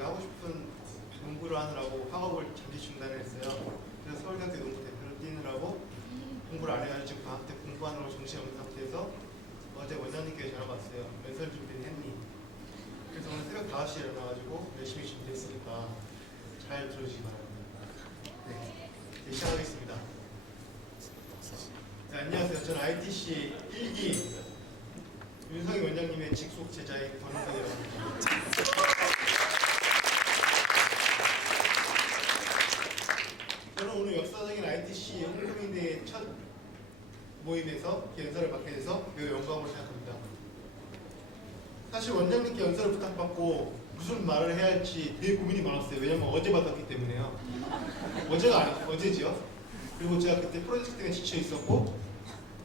제가 하고 싶은 공부를 하느라고 학업을 잠시 중단을 했어요. 그래서 서울대학교 농구 대표를 뛰느라고 공부를 안 해가지고 지금 방학 때 공부하느라고 정신이 없는 상태에서 어제 원장님께 전화가 왔어요. 면설 준비는 했니? 그래서 오늘 새벽 5시에 일어나가지고 열심히 준비했으니까 잘 들어주시기 바랍니다. 네, 이제 시작하겠습니다. 네, 안녕하세요. 저는 ITC 1기 윤성희 원장님의 직속 제자인 권은석이라고 합니다. 저는 오늘 역사적인 ITC 홍콩인대의 첫 모임에서 연설을 맡게 돼서 매우 영광으로 생각합니다. 사실 원장님께 연설을 부탁받고 무슨 말을 해야 할지 되게 고민이 많았어요. 왜냐면 어제 받았기 때문에요. 어제가 아니죠. 어제지요. 그리고 제가 그때 프로젝트 때문에 지쳐 있었고,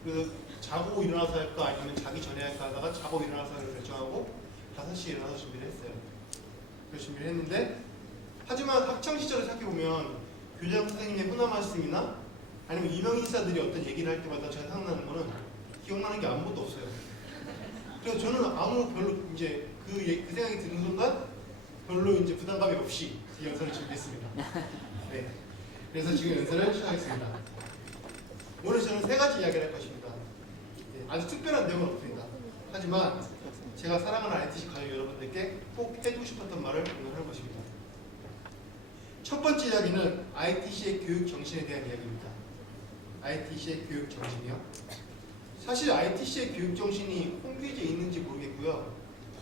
그래서 자고 일어나서 할까 아니면 자기 전에 할까 하다가 자고 일어나서를 결정하고 5시에 일어나서 준비를 했어요. 그래서 준비를 했는데, 하지만 학창시절을 생각해보면 교장 선생님의 훈화 말씀이나 아니면 유명 인사들이 어떤 얘기를 할 때마다 제가 생각나는 거는 기억나는 게 아무것도 없어요. 그래서 저는 별로 이제 그 생각이 드는 순간 별로 이제 부담감이 없이 이 연설을 준비했습니다. 네. 그래서 지금 연설을 시작하겠습니다. 오늘 저는 3가지 이야기를 할 것입니다. 네, 아주 특별한 내용은 없습니다. 하지만 제가 사랑하는 ITC 가족 여러분들께 꼭 해주고 싶었던 말을 오늘 할 것입니다. 첫 번째 이야기는 ITC의 교육 정신에 대한 이야기입니다. ITC의 교육 정신이요. 사실 ITC의 교육 정신이 홈페이지에 있는지 모르겠고요.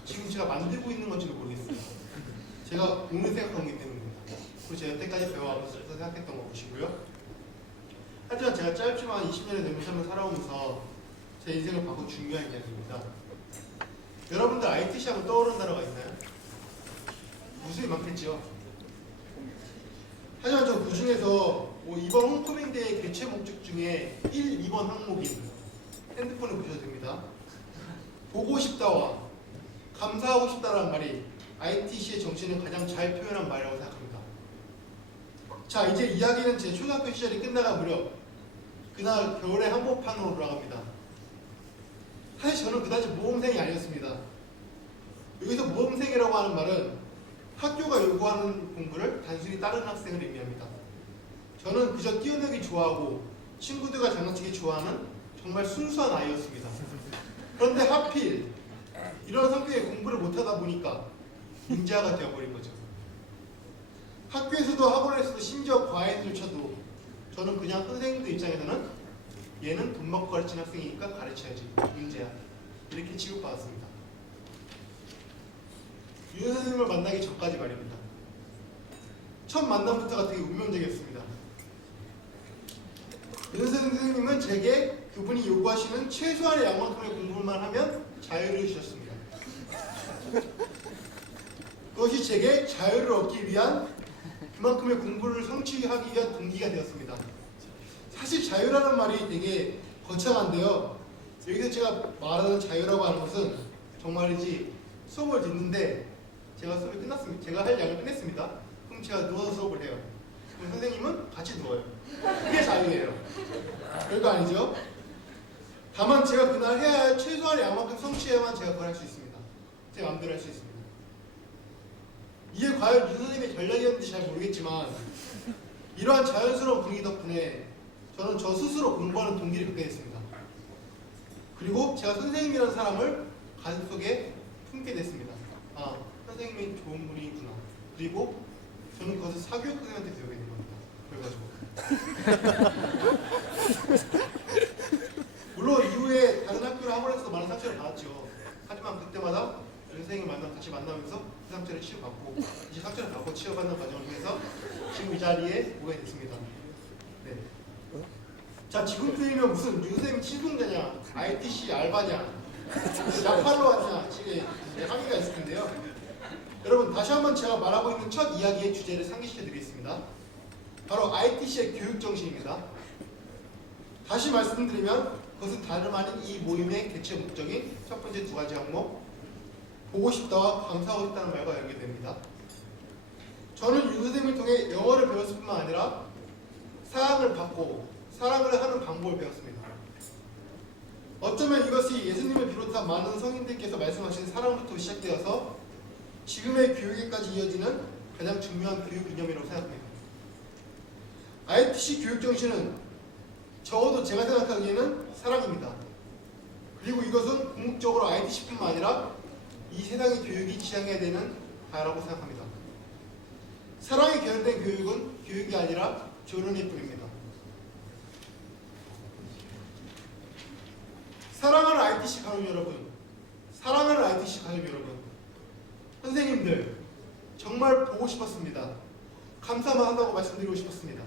지금 제가 만들고 있는 건지도 모르겠어요. 제가 오늘 생각한 거기 때문입니다. 그리고 제가 여태까지 배워와서 생각했던 거 보시고요. 하지만 제가 짧지만 20년의 젊은 삶을 살아오면서 제 인생을 바꾼 중요한 이야기입니다. 여러분들 ITC 하면 떠오르는 단어가 있나요? 무수히 많겠죠. 하지만 저 그 중에서 이번 홈커밍대의 개최 목적 중에 1, 2번 항목인 핸드폰을 보셔도 됩니다. 보고 싶다와 감사하고 싶다라는 말이 ITC의 정신을 가장 잘 표현한 말이라고 생각합니다. 자, 이제 이야기는 제 초등학교 시절이 끝나가 무렵 그날 겨울의 한복판으로 돌아갑니다. 사실 저는 그다지 모범생이 아니었습니다. 여기서 모범생이라고 하는 말은 학교가 요구하는 공부를 단순히 따르는 학생을 의미합니다. 저는 그저 뛰어놀기 좋아하고 친구들과 장난치기 좋아하는 정말 순수한 아이였습니다. 그런데 하필 이런 성격의 공부를 못하다 보니까 인자가 되어버린 거죠. 학교에서도 학원에서도 심지어 과외조차도 저는 그냥 선생님들 입장에서는 얘는 돈 받고 가르치는 학생이니까 가르쳐야지, 인재야, 이렇게 취급받았습니다. 윤 선생님을 만나기 전까지 말입니다. 첫 만남부터가 되게 운명적이었습니다. 윤 선생님은 제게 그분이 요구하시는 최소한의 양만큼의 공부만 하면 자유를 주셨습니다. 그것이 제게 자유를 얻기 위한 그만큼의 공부를 성취하기 위한 동기가 되었습니다. 사실 자유라는 말이 되게 거창한데요. 여기서 제가 말하는 자유라고 하는 것은 정말이지 수업을 듣는데 제가 수업이 끝났습니다. 제가 할 양을 끝냈습니다. 그럼 제가 누워서 수업을 해요. 그럼 선생님은 같이 누워요. 그게 자유예요. 별거 아니죠? 다만 제가 그날 해야 할 최소한의 양만큼 성취해야만 제가 그걸 할 수 있습니다. 제 마음대로 할 수 있습니다. 이게 과연 윤 선생님의 전략이었는지 잘 모르겠지만 이러한 자연스러운 분위기 덕분에 저는 저 스스로 공부하는 동기를 갖게 됐습니다. 그리고 제가 선생님이라는 사람을 가슴속에 품게 됐습니다. 아, 선생님이 좋은 분이구나. 그리고 저는 그것을 사교육 선생님한테 배우게 된 겁니다. 그래가지고 물론 이후에 다른 학교를 학원에서도 많은 상처를 받았죠. 하지만 그때마다 선생님을 다시 만나면서 그 상처를 치유받고 이제 상처를 받고 치유받는 과정을 통해서 지금 이 자리에 오게 됐습니다. 네. 자, 지금쯤이면 무슨 윤선생님 친동자냐, ITC 알바냐, 약팔로 하냐, 지금 항의가 있을 텐데요. 여러분, 다시 한번 제가 말하고 있는 첫 이야기의 주제를 상기시켜 드리겠습니다. 바로 ITC의 교육 정신입니다. 다시 말씀드리면 그것은 다름 아닌 이 모임의 개최 목적인 첫 번째 2가지 항목, 보고 싶다와 감사하고 싶다는 말과 연결됩니다. 저는 윤 선생님을 통해 영어를 배웠을 뿐만 아니라 사랑을 받고 사랑을 하는 방법을 배웠습니다. 어쩌면 이것이 예수님을 비롯한 많은 성인들께서 말씀하신 사랑부터 시작되어서 지금의 교육에까지 이어지는 가장 중요한 교육 이념이라고 생각합니다. ITC 교육 정신은 적어도 제가 생각하기에는 사랑입니다. 그리고 이것은 궁극적으로 ITC뿐만 아니라 이 세상의 교육이 지향해야 되는 바라고 생각합니다. 사랑에 결여된 교육은 교육이 아니라 조련일 뿐입니다. 사랑하는 ITC 가족 여러분, 사랑하는 ITC 가족 여러분, 선생님들 정말 보고 싶었습니다. 감사만 한다고 말씀드리고 싶었습니다.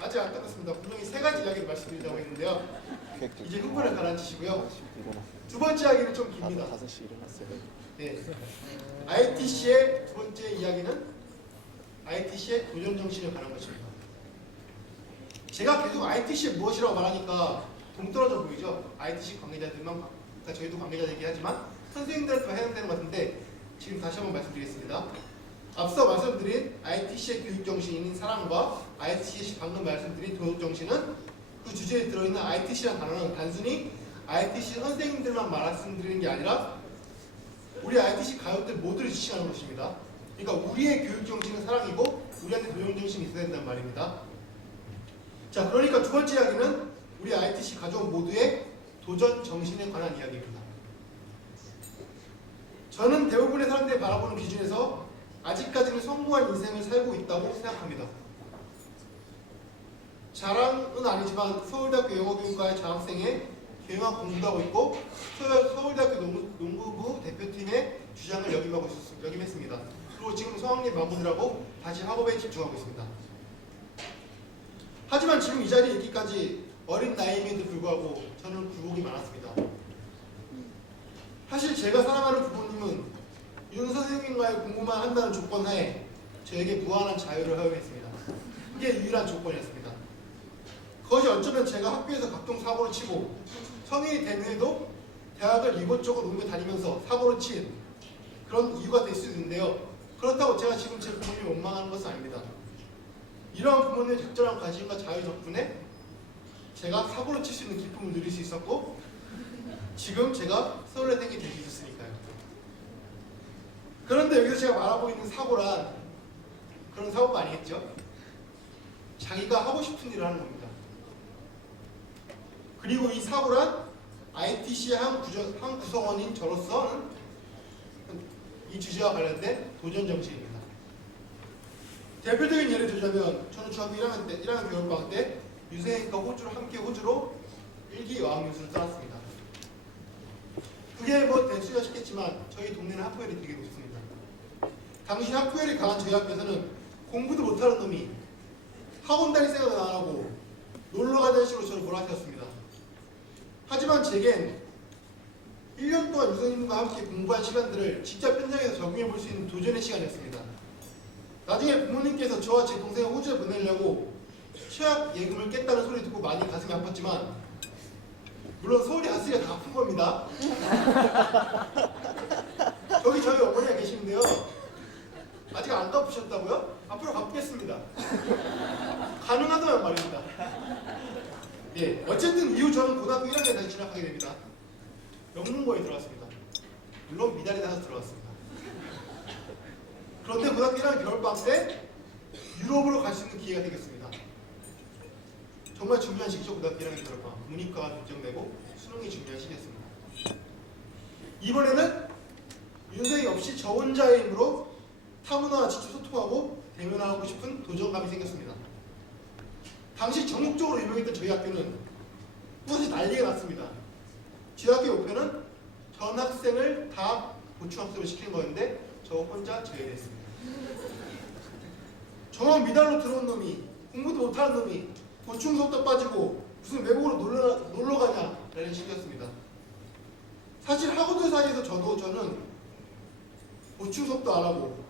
아직 안 끝났습니다. 분명히 세 가지 이야기를 말씀드리려고 했는데요. 이제 흥분을 가라앉히시고요. 두 번째 이야기는 좀 깁니다. 5시 일어났어요. 네. ITC의 두 번째 이야기는 ITC의 도전 정신에 관한 것입니다. 제가 계속 ITC의 무엇이라고 말하니까 동떨어져 보이죠? ITC 관계자들만, 그러니까 저희도 관계자이긴 하지만 선생님들한테 해당되는 것 같은데 지금 다시 한번 말씀드리겠습니다. 앞서 말씀드린 ITC의 교육 정신인 사랑과 ITC 방금 말씀드린 도덕 정신은 그 주제에 들어있는 ITC라는 단어는 단순히 ITC 선생님들만 말씀드리는 게 아니라 우리 ITC 가족들 모두를 지칭하는 것입니다. 그러니까 우리의 교육 정신은 사랑이고 우리한테 도전 정신이 있어야 된다는 말입니다. 자, 그러니까 두 번째 이야기는 우리 ITC 가족 모두의 도전 정신에 관한 이야기입니다. 저는 대부분의 사람들이 바라보는 기준에서 아직까지는 성공한 인생을 살고 있다고 생각합니다. 자랑은 아니지만 서울대학교 영어교육과의 장학생회 경영학 공부도 하고 있고 서울대학교 농구부 대표팀의 주장을 역임했습니다. 그리고 지금 성학년 마무리하고 다시 학업에 집중하고 있습니다. 하지만 지금 이 자리에 있기까지 어린 나이임에도 불구하고 저는 굴곡이 많았습니다. 사실 제가 사랑하는 부모님은 윤 선생님과의 공부만 한다는 조건 하에 저에게 무한한 자유를 허용했습니다. 그게 유일한 조건이었습니다. 그것이 어쩌면 제가 학교에서 각종 사고를 치고 성인이 된 후에도 대학을 이곳저곳 옮겨 다니면서 사고를 친 그런 이유가 될 수 있는데요. 그렇다고 제가 지금 제 부모님을 원망하는 것은 아닙니다. 이러한 부모님의 적절한 관심과 자유 덕분에 제가 사고를 칠 수 있는 기쁨을 누릴 수 있었고 지금 제가 서울대생이 될 수 있었으니까요. 그런데 여기서 제가 말하고 있는 사고란 그런 사고가 아니겠죠? 자기가 하고 싶은 일을 하는 겁니다. 그리고 이 사고란 ITC의 한 구성원인 저로서는 이 주제와 관련된 도전 정신입니다. 대표적인 예를 들자면 저는 중학교 1학년 겨울방학 때 유생과 호주로 일기 어학연수를 떠났습니다. 그게 뭐 대수가 싶겠지만 저희 동네는 학부열이 되게 높습니다. 당시 학부열이 강한 저희 학교에서는 공부도 못하는 놈이 학원 다닐 생각은 안 하고 놀러 가자는 식으로 저를 몰아세웠습니다. 하지만 제겐 1년 동안 유선님과 함께 공부한 시간들을 직접 현장에서 적용해 볼 수 있는 도전의 시간이었습니다. 나중에 부모님께서 저와 제 동생을 호주에 보내려고 취학 예금을 깼다는 소리 듣고 많이 가슴이 아팠지만 물론 서울이 갔으니까 다 아픈 겁니다. 저기 저희 어머니가 계시는데요. 아직 안 갚으셨다고요? 앞으로 갚겠습니다. 가능하다면 말입니다. 예, 어쨌든 이후 저는 고등학교 1학년에 다시 진학하게 됩니다. 영문고에 들어갔습니다. 물론 미달이 나서 들어갔습니다. 그런데 고등학교 1학년 겨울방학 때 유럽으로 갈 수 있는 기회가 생겼습니다. 정말 중요한 시기죠. 고등학교 1학년 겨울방학. 문이과가 결정되고 수능이 중요한 시기였습니다. 이번에는 윤생이 없이 저 혼자의 힘으로 타문화와 직접 소통하고 대면하고 싶은 도전감이 생겼습니다. 당시 전국적으로 유명했던 저희 학교는 무엇이 난리가 났습니다. 저희 학교의 목표는 전 학생을 다 보충학습을 시키는 거였는데 저 혼자 제외됐습니다. 저만 미달로 들어온 놈이 공부도 못하는 놈이 보충 수업도 빠지고 무슨 외국으로 놀러 가냐라는 식이었습니다. 사실 학우들 사이에서 저는 보충 수업도 안 하고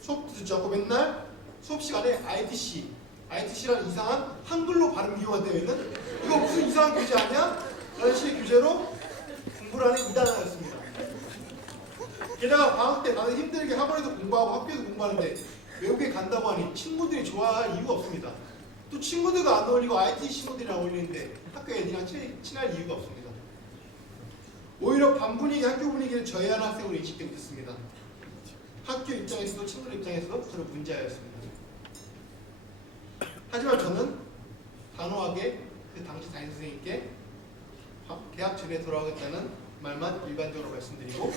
수업도 듣지 않고 맨날 수업 시간에 ITC라는 이상한 한글로 발음 비교가 되어 있는 이거 무슨 이상한 교재 아니야? 라는 식의 교재로 공부를 하는 이단아였습니다. 게다가 방학 때 나는 힘들게 학원에서 공부하고 학교에서 공부하는데 외국에 간다고 하니 친구들이 좋아할 이유가 없습니다. 또 친구들과 안 어울리고 IT 친구들이랑 어울리는데 학교 애들이랑 친할 이유가 없습니다. 오히려 반 분위기, 학교 분위기를 저해하는 학생으로 인식되고 있습니다. 학교 입장에서도 친구들 입장에서도 저는 문제였습니다. 하지만 저는 단호하게 그 당시 담임선생님께 개학 전에 돌아오겠다는 말만 일반적으로 말씀드리고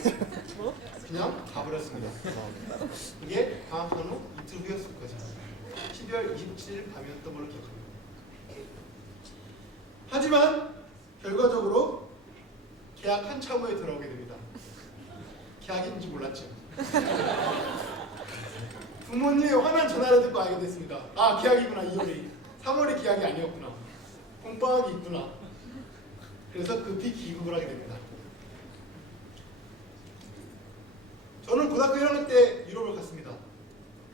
그냥 가버렸습니다. 이게 방학한 후 이틀 후였을 거죠. 12월 27일 밤이었던 걸로 기억합니다. 하지만 결과적으로 개학 한참 후에 돌아오게 됩니다. 개학인지 몰랐죠. 부모님의 화난 전화를 듣고 알게 됐습니다. 아, 개학이구나. 2월이 3월에 개학이 아니었구나. 봄방학이 있구나. 그래서 급히 귀국을 하게 됩니다. 저는 고등학교 1학년 때 유럽을 갔습니다.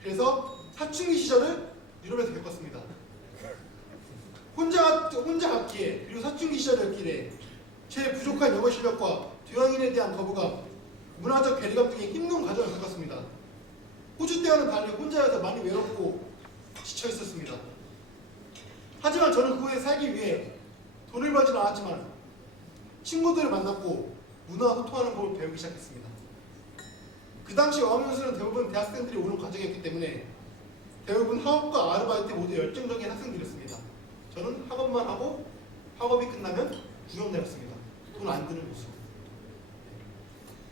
그래서 사춘기 시절을 유럽에서 겪었습니다. 혼자 갔기에, 그리고 사춘기 시절이었기에 제 부족한 영어 실력과 교양인에 대한 거부감, 문화적 괴리감 등의 힘든 과정을 겪었습니다. 호주 때와는 달리 혼자여서 많이 외롭고 지쳐 있었습니다. 하지만 저는 그 후에 살기 위해 돈을 벌지는 않았지만 친구들을 만났고 문화와 소통하는 법을 배우기 시작했습니다. 그 당시 어학연수는 대부분 대학생들이 오는 과정이었기 때문에 대부분 학업과 아르바이트 모두 열정적인 학생들이었습니다. 저는 학업만 하고 학업이 끝나면 구경다녔습니다. 돈 안 드는 모습.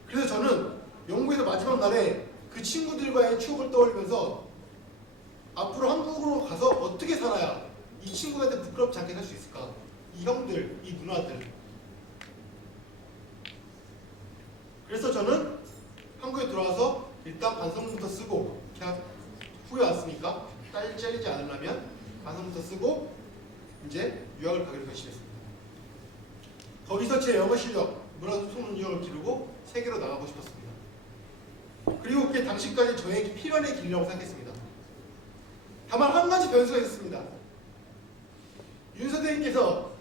그래서 저는 영국에서 마지막 날에 그 친구들과의 추억을 떠올리면서 앞으로 한국으로 가서 어떻게 살아야 이 친구한테 부끄럽지 않게 살 수 있을까? 이 형들, 이 누나들. 그래서 저는 한국에 들어와서 일단 반성문부터 쓰고 개학 후에 왔으니까 딸 잘리지 않으려면 반성문부터 쓰고 이제 유학을 가기로 결심했습니다. 거기서 제 영어 실력, 문화소통 능력을 기르고 세계로 나가고 싶었습니다. 그리고 그게 당시까지 저에게 필연의 길이라고 생각했습니다. 다만 한 가지 변수가 있었습니다. 윤 선생님께서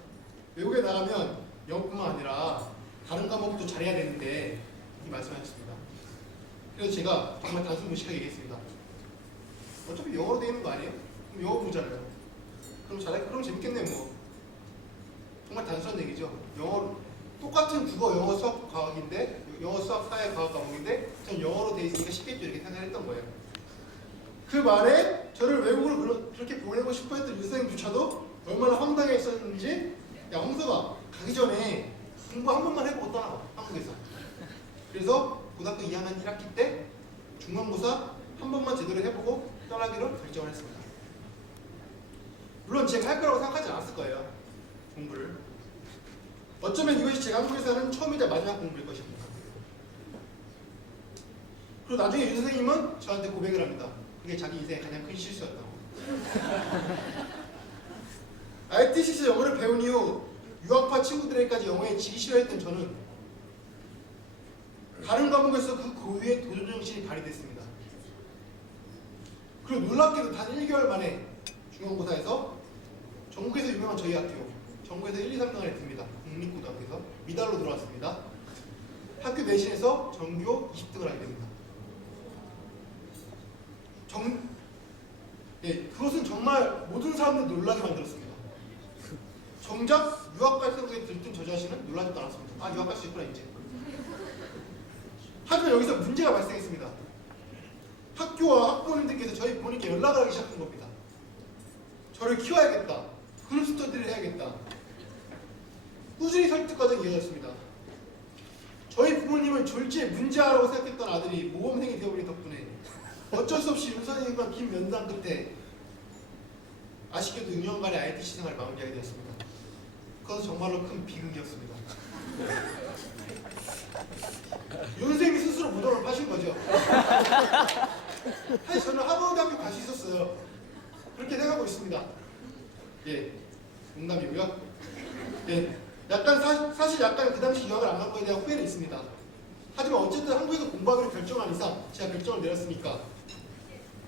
외국에 나가면 영어뿐만 아니라 다른 과목도 잘해야 되는데 이렇게 말씀하셨습니다. 그래서 제가 정말 단순 무식하게 얘기했습니다. 어차피 영어로 되어 있는 거 아니에요? 그럼 영어 보잖아요. 그럼 재밌겠네 뭐. 정말 단순한 얘기죠. 영어 똑같은 국어, 영어, 수학, 과학인데 영어, 수학, 사회, 과학 과목인데 전 영어로 되어 있으니까 쉽겠죠 이렇게 생각했던 거예요. 그 말에 저를 외국으로 그렇게 보내고 싶어했던 윤 선생님조차도 얼마나 황당했었는지 야 홍서가 가기 전에 공부 한 번만 해보고 떠나와 한국에서. 그래서 고등학교 2학년 1학기 때 중간고사 한 번만 제대로 해보고 떠나기로 결정을 했습니다. 물론 제가 할 거라고 생각하지 않았을 거예요. 공부를. 어쩌면 이것이 제가 한국에서 하는 처음이자 마지막 공부일 것입니다. 그리고 나중에 윤 선생님은 저한테 고백을 합니다. 그게 자기 인생의 가장 큰 실수였다고. ITC에서 영어를 배운 이후 유학파 친구들에게까지 영어에 지기 싫어했던 저는 다른 과목에서 그 고유의 도전정신이 발휘됐습니다. 그리고 놀랍게도 단 1개월 만에 중간고사에서 전국에서 유명한 저희 학교 전국에서 1, 2, 3등 안에 듭니다. 국립고등학교에서 미달로 들어왔습니다. 학교 내신에서 전교 20등을 하게 됩니다. 그것은 정말 모든 사람들 놀라게 만들었습니다. 정작 유학 갈 생각에 들뜬 저 자신은 놀라지도 않았습니다. 아, 유학 갈 수 있구나 이제. 하지만 여기서 문제가 발생했습니다. 학교와 학부모님들께서 저희 부모님께 연락을 하기 시작한 겁니다. 저를 키워야겠다. 그룹 스터디를 해야겠다. 꾸준히 설득 과정이 이어졌습니다. 저희 부모님은 졸지에 문제아라고 생각했던 아들이 모범생이 되어버린 덕분에 어쩔 수 없이 윤 선생님과 긴 면담 끝에 아쉽게도 6년간의 ITC 생활을 마무리하게 되었습니다. 그것은 정말로 큰 비극이었습니다. 윤 선생님이 스스로 무덤을 파신 거죠. 사실 저는 하버드학교 갈 수 있었어요. 그렇게 생각하고 있습니다. 예, 농담이고요. 예, 사실 약간 그 당시 유학을 안 간 거에 대한 후회는 있습니다. 하지만 어쨌든 한국에서 공부하기로 결정한 이상 제가 결정을 내렸으니까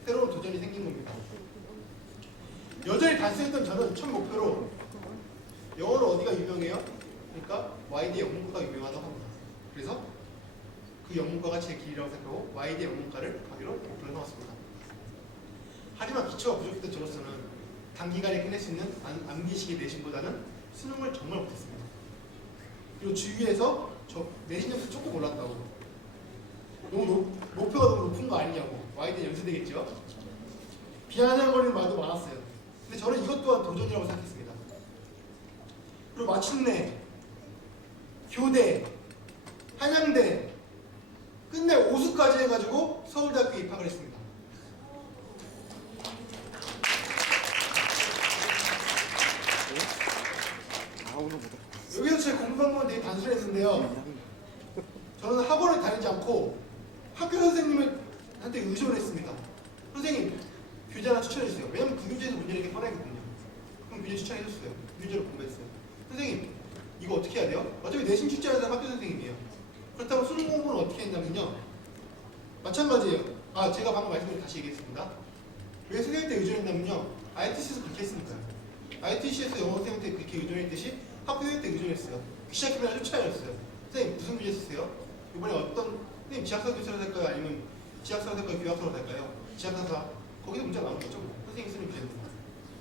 새로운 도전이 생긴 겁니다. 여전히 단수했던 저는 첫 목표로 영어로 어디가 유명해요? 그러니까 YD 영문과가 유명하다고 합니다. 그래서 그 영문과가 제 길이라고 생각하고 YD 영문과를 가기로 목표를 해놨습니다. 하지만 기초가 부족했던 저로서는 단기간에 끝낼 수 있는 암기식의 내신보다는 수능을 정말 못했습니다. 그리고 주위에서 저 내신 점수 조금 올랐다고, 너무 목표가 너무 높은 거 아니냐고 와이드 연수되겠죠. 비아냥거리는 말도 많았어요. 근데 저는 이것 또한 도전이라고 생각했습니다. 그리고 마침내 교대, 한양대 끝내 오수까지 해가지고 서울대학교에 입학을 했습니다. 여기서 제 공부 방법은 되게 단순했는데요. 저는 학원을 다니지 않고 학교 선생님한테 의존을 했습니다. 선생님, 교재 하나 추천해주세요. 왜냐면 그 교재에서 문제를 이렇게 꺼내거든요. 그럼 교재 추천해줬어요. 교재를 공부했어요. 선생님, 이거 어떻게 해야 돼요? 어차피 내신 출제하는 사람 학교 선생님이에요. 그렇다면 수능 공부는 어떻게 했냐면요. 마찬가지예요. 제가 방금 말씀드린 다시 얘기했습니다. 왜 선생님한테 의존했냐면요. ITC에서 그렇게 했으니까요. ITC에서 영어 선생님한테 그렇게 의존했듯이 학교 선생님한테 의존했어요. 귀시학기만 쫓아다녔어요. 선생님, 무슨 교재 쓰세요? 이번에 어떤, 선생님 지학사 교사로 될까요? 아니면 지학사로 될까요? 교학사로 될까요? 지학사사. 거기서 문제가 나온 거죠. 선생님이 쓰는 교재입니다.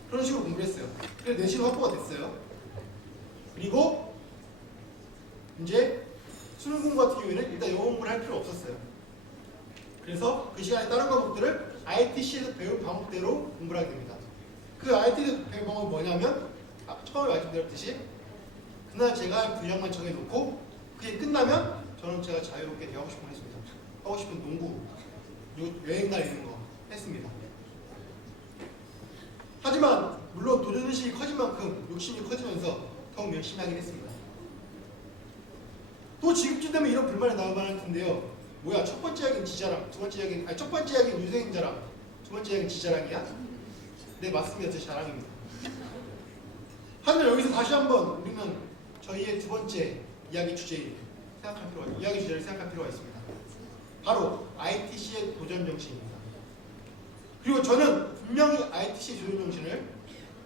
그런 식으로 공부를 했어요. 그래서 내신 확보가 됐어요. 그리고 이제 수능 공부 같은 경우에는 일단 영어 공부를 할 필요 없었어요. 그래서 그 시간에 다른 과목들을 ITC에서 배운 과목대로 공부를 하게 됩니다. 그 ITC에서 배운 과목은 뭐냐면 처음에 말씀드렸듯이 그날 제가 분량만 정해놓고 그게 끝나면 저는 제가 자유롭게 하고 싶은 거 했습니다. 하고 싶은 농구, 여행 다니는 거 했습니다. 하지만 물론 도전의식이 커진 만큼 욕심이 커지면서 더욱 열심히 하긴 했습니다. 또 지금쯤 되면 이런 불만이 나올 만할 텐데요. 뭐야, 첫 번째 약인 지자랑, 두 번째 약인, 첫 번째 약인 유생 자랑, 두 번째 약인 지자랑이야? 네, 맞습니다. 제 자랑입니다. 하지만 여기서 다시 한번 우리는 저희의 두 번째 이야기 주제를 생각할 필요가 있습니다. 바로 ITC의 도전 정신입니다. 그리고 저는 분명히 ITC 도전 정신을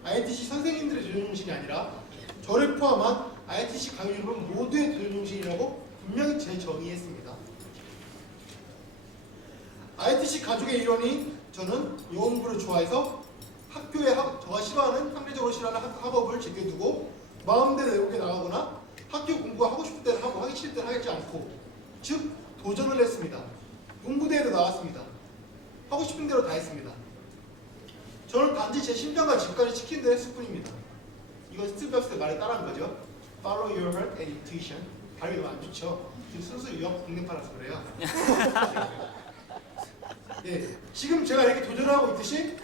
ITC 선생님들의 도전 정신이 아니라 저를 포함한 ITC 가족 여러분 모두의 도전 정신이라고 분명히 재정의했습니다. ITC 가족의 일원인 저는 영어 공부를 좋아해서 학교에 저가 싫어하는, 상대적으로 싫어하는 학업을 제껴두고 마음대로 외국에 나가거나 학교 공부가 하고 싶을 때는 하고 하기 싫을 때는 하지 않고, 즉 도전을 했습니다. 공부대회로 나왔습니다. 하고 싶은 대로 다 했습니다. 저는 단지 제 심장과 직관을 지킨 대로 했을 뿐입니다. 이건 스티브 잡스의 말에 따라한 거죠. Follow your heart and intuition. 발음이 너무 안 좋죠. 지금 순수 유학 국내파라서 그래요. 네, 지금 제가 이렇게 도전을 하고 있듯이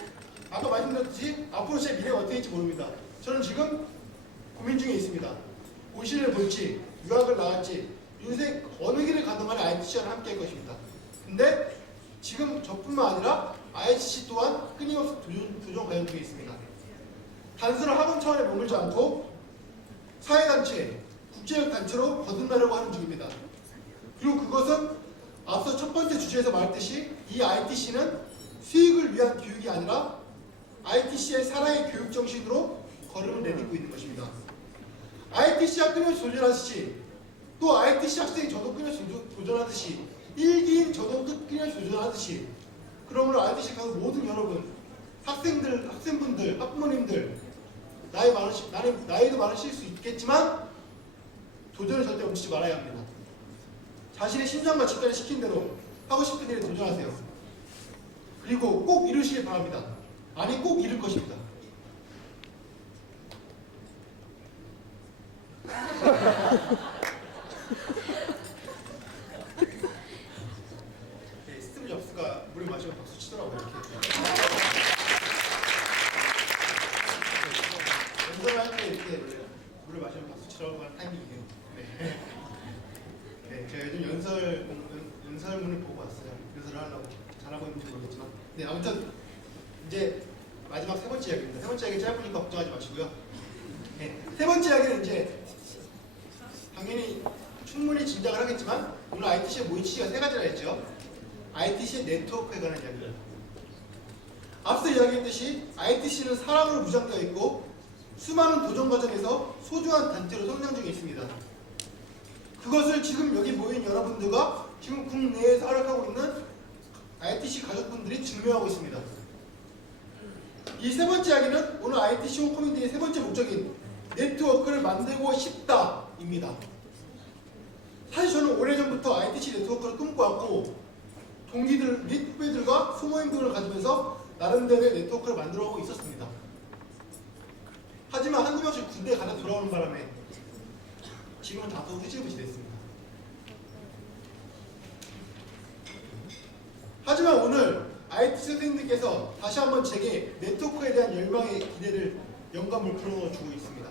아까 말씀드렸듯이 앞으로 제 미래가 어떻게 될지 모릅니다. 저는 지금 고민 중에 있습니다. 고시를 볼지, 유학을 나갈지, 인생 어느 길을 가든 간에 ITC와 함께 할 것입니다. 근데 지금 저뿐만 아니라 ITC 또한 끊임없이 도전 과정 중에 있습니다. 단순한 학원 차원에 머물지 않고 사회단체, 국제적 단체로 거듭나려고 하는 중입니다. 그리고 그것은 앞서 첫 번째 주제에서 말했듯이 이 ITC는 수익을 위한 교육이 아니라 ITC의 사랑의 교육 정신으로 걸음을 내딛고 있는 것입니다. ITC가 끊임없이 도전하듯이 또 ITC 학생이 저도 끊임없이 도전하듯이 일기인 저도 끊임없이 도전하듯이 그러므로 ITC 가서 모든 여러분, 학생들, 학생분들, 학부모님들 나이도 많으실 수 있겠지만 도전을 절대 멈추지 말아야 합니다. 자신의 심장과 직관을 시킨 대로 하고 싶은 일에 도전하세요. 그리고 꼭 이루시길 바랍니다. 아니 꼭 이룰 것입니다. 네, 스티브 잡스가 물을 마시면 박수 치더라고요. 이렇게 연설할 때 이렇게 물을 마시면 박수 치라고 하는 타이밍이에요. 네. 네, 제가 요즘 연설문을 보고 왔어요. 연설을 하려고 잘하고 있는지 모르겠지만, 네, 아무튼 이제 마지막 세 번째 이야기입니다. 세 번째 이야기 짧으니까 걱정하지 마시고요. 네, 세 번째 이야기는 이제 당연히 충분히 짐작을 하겠지만 오늘 ITC의 모의치가 세 가지라 했죠. ITC의 네트워크에 관한 이야기입니다. 앞서 이야기했듯이 ITC는 사람으로 무장되어 있고 수많은 도전 과정에서 소중한 단체로 성장 중에 있습니다. 그것을 지금 여기 모인 여러분들과 지금 국내에서 활약하고 있는 ITC 가족분들이 증명하고 있습니다. 이 세 번째 이야기는 오늘 ITC 홈커뮤니티의 세 번째 목적인 네트워크를 만들고 싶다입니다. 사실 저는 오래전부터 ITC 네트워크를 꿈꿔왔고 동기들 및 후배들과 소모임들을 가지면서 나름대로의 네트워크를 만들어오고 있었습니다. 하지만 한두 명씩 군대에 가다 돌아오는 바람에 지금은 다소 흐지부지 됐습니다. 하지만 오늘 ITC 선생님들께서 다시 한번 제게 네트워크에 대한 열망의 기대를 영감을 불어넣어주고 있습니다.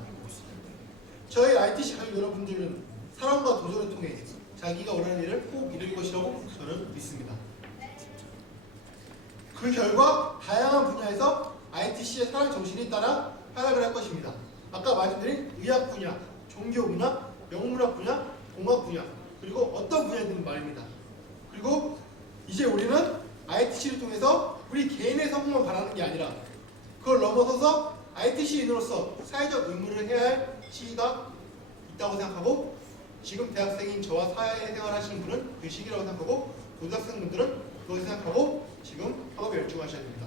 저희 ITC 가족 여러분들은 사랑과 도전을 통해 자기가 원하는 일을 꼭 이룰 것이라고 저는 믿습니다. 그 결과 다양한 분야에서 ITC의 사랑 정신에 따라 활약을 할 것입니다. 아까 말씀드린 의학 분야, 종교 분야, 영문학 분야, 공학 분야, 그리고 어떤 분야든 말입니다. 그리고 이제 우리는 ITC를 통해서 우리 개인의 성공만 바라는 게 아니라 그걸 넘어서서 ITC인으로서 사회적 의무를 해야 할 시기가 있다고 생각하고 지금 대학생인 저와 사회생활 하시는 분은 그 시기라고 생각하고 고등학생분들은 그것을 생각하고 지금 학업에 열중하셔야 됩니다.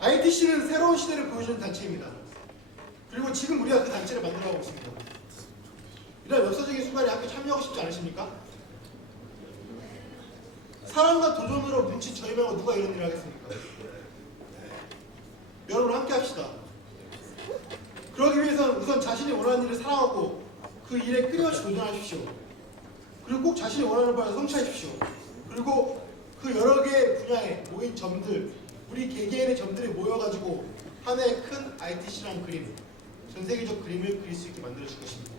ITC는 새로운 시대를 보여주는 단체입니다. 그리고 지금 우리가 그 단체를 만들어가고 있습니다. 이런 역사적인 순간에 함께 참여하고 싶지 않으십니까? 사랑과 도전으로 뭉친 저희 말고 누가 이런 일을 하겠습니까? 여러분 함께 합시다. 그러기 위해서는 우선 자신이 원하는 일을 사랑하고 그 일에 끊임없이 도전하십시오. 그리고 꼭 자신이 원하는 바를 성취하십시오. 그리고 그 여러 개의 분야에 모인 점들, 우리 개개인의 점들이 모여가지고 하나의 큰 ITC라는 그림, 전 세계적 그림을 그릴 수 있게 만들어줄 것입니다.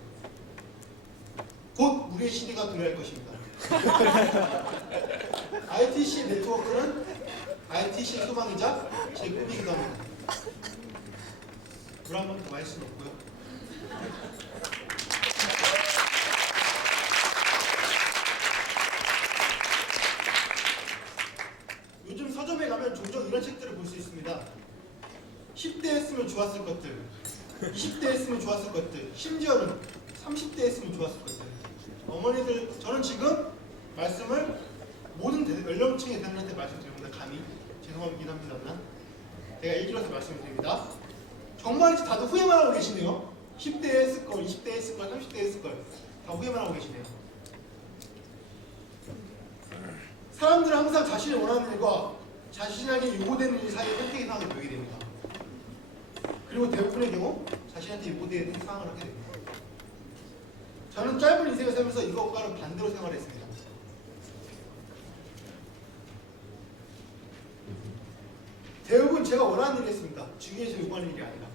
곧 우리의 시대가 도래할 것입니다. ITC 네트워크는 ITC의 소망이자 제 꿈이기도 합니다. 물 한 번 더 마실 수는 없고요. 요즘 서점에 가면 종종 이런 책들을 볼 수 있습니다. 10대 했으면 좋았을 것들, 20대 했으면 좋았을 것들, 심지어는 30대 했으면 좋았을 것들. 어머니들, 저는 지금 말씀을 모든 연령층의 대학생한테 말씀드립니다. 감히 죄송하긴 합니다만 제가 일기로서 말씀드립니다. 정말 다들 후회만 하고 계시네요. 10대 했을 걸, 20대 했을 걸, 30대 했을 걸 다 후회만 하고 계시네요. 사람들은 항상 자신이 원하는 일과 자신에게 요구되는 일 사이에 선택의 상황에 놓이게 됩니다. 그리고 대부분의 경우 자신한테 요구되는 상황을 하게 됩니다. 저는 짧은 인생을 살면서 이것과는 반대로 생활했습니다. 대부분 제가 원하는 일을 했습니다. 주위에서 요구하는 일이 아니라.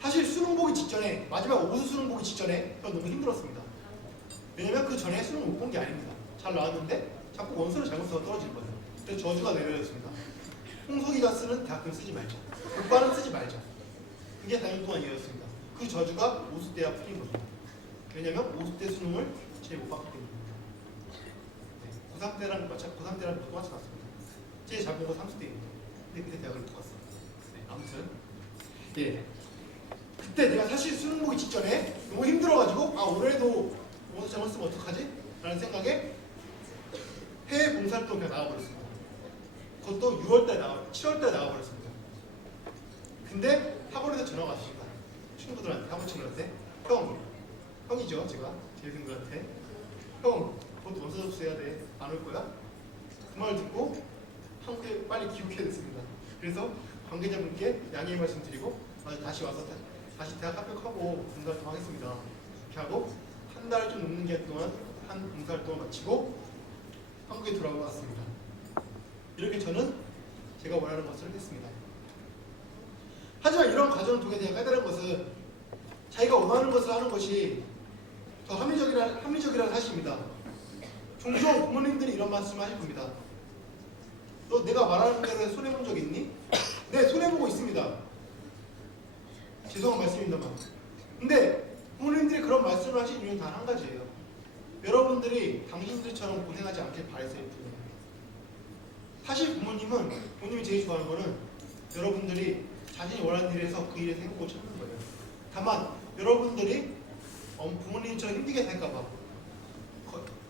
사실 수능 보기 직전에, 마지막 오수 수능 보기 직전에 너무 힘들었습니다. 왜냐면 그 전에 수능 못 본 게 아닙니다. 잘 나왔는데 자꾸 원서를 잘못 써서 떨어지는 거예요. 그래서 저주가 내려졌습니다. 홍석이가 쓰는 대학교를 쓰지 말자. 오빠는 쓰지 말자. 그게 4년 동안 이어졌습니다. 그 저주가 오수 때야 풀린 겁니다. 왜냐면 오수 때 수능을 제일 못 봤기 때문입니다. 네, 고3 때랑 똑같이 났습니다. 제일 잘 본 거 30대입니다. 근데 그때 대학을 못 갔어요. 네, 아무튼 예, 그때 내가 사실 수능 보기 직전에 너무 힘들어가지고 올해도 원서 잘못 쓰면 어떡하지? 라는 생각에 해외 봉사활동 그냥 나가버렸습니다. 그것도 7월달에 나가버렸습니다. 근데 학원에서 전화가 왔습니다. 친구들한테, 학원 친구들한테 형이죠, 제가 재생들한테 형, 곧 원서 접수해야 돼. 안 올 거야? 그 말 듣고 한국에 빨리 귀국해야 됐습니다. 그래서 관계자분께 양해의 말씀드리고 다시 와서 다시 대학 합격하고 봉사활동 하겠습니다. 이렇게 하고 한 달 좀 넘는 기간 동안 한 봉사활동을 마치고 한국에 돌아왔습니다. 이렇게 저는 제가 원하는 것을 했습니다. 하지만 이런 과정을 통해 제가 깨달은 것은 자기가 원하는 것을 하는 것이 더 합리적이라는 사실입니다. 종종 부모님들이 이런 말씀을 하실 겁니다. 너 내가 말하는 대로 손해본 적 있니? 네, 손해보고 있습니다. 죄송한 말씀입니다만. 근데 부모님들이 그런 말씀을 하신 이유는 단 한 가지예요. 여러분들이 당신들처럼 고생하지 않길 바랬을 뿐이에요. 사실 부모님이 제일 좋아하는 거는 여러분들이 자신이 원하는 일을 해서 그 일에서 행복을 찾는 거예요. 다만 여러분들이 부모님처럼 힘들게 살까봐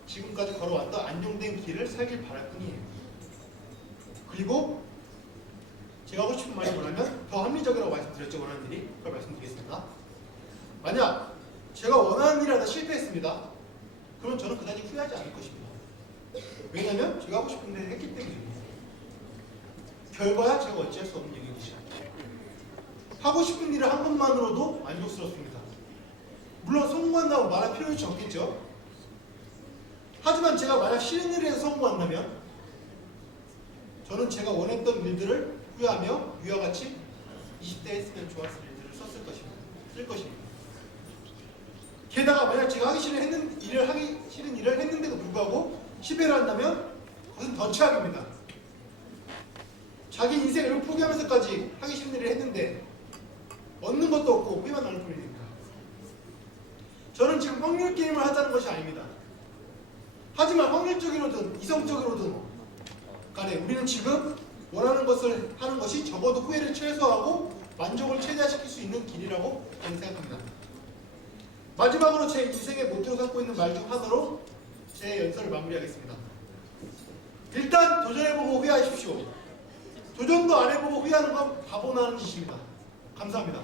지금까지 걸어왔던 안정된 길을 살길 바랄 뿐이에요. 그리고 제가 하고 싶은 말이 뭐냐면 더 합리적이라고 말씀드렸죠. 원하는 일이. 그걸 말씀드리겠습니다. 만약 제가 원하는 일을 하다 실패했습니다. 그러면 저는 그다지 후회하지 않을 것입니다. 왜냐하면 제가 하고 싶은 일을 했기 때문입니다. 결과야 제가 어찌할 수 없는 영역이죠. 하고 싶은 일을 한 것만으로도 만족스럽습니다. 물론 성공한다고 말할 필요는 없겠죠. 하지만 제가 만약 싫은 일에 성공한다면 저는 제가 원했던 일들을 후회하며 위와 같이 20대 했으면 좋았을 일들을 쓸 것입니다. 게다가 만약 제가 하기 싫은 일을 했는데도 불구하고 실패를 한다면 그것은 더 최악입니다. 자기 인생을 포기하면서까지 하기 싫은 일을 했는데 얻는 것도 없고 후회만 나는 뿐입니다. 저는 지금 확률 게임을 하자는 것이 아닙니다. 하지만 확률적으로든 이성적으로든 간에 우리는 지금 원하는 것을 하는 것이 적어도 후회를 최소화하고 만족을 최대화시킬 수 있는 길이라고 저는 생각합니다. 마지막으로 제 인생의 모토로 삼고 있는 말 중 하나로 제 연설을 마무리하겠습니다. 일단 도전해보고 후회하십시오. 도전도 안 해보고 후회하는 건 바보나는 짓입니다. 감사합니다.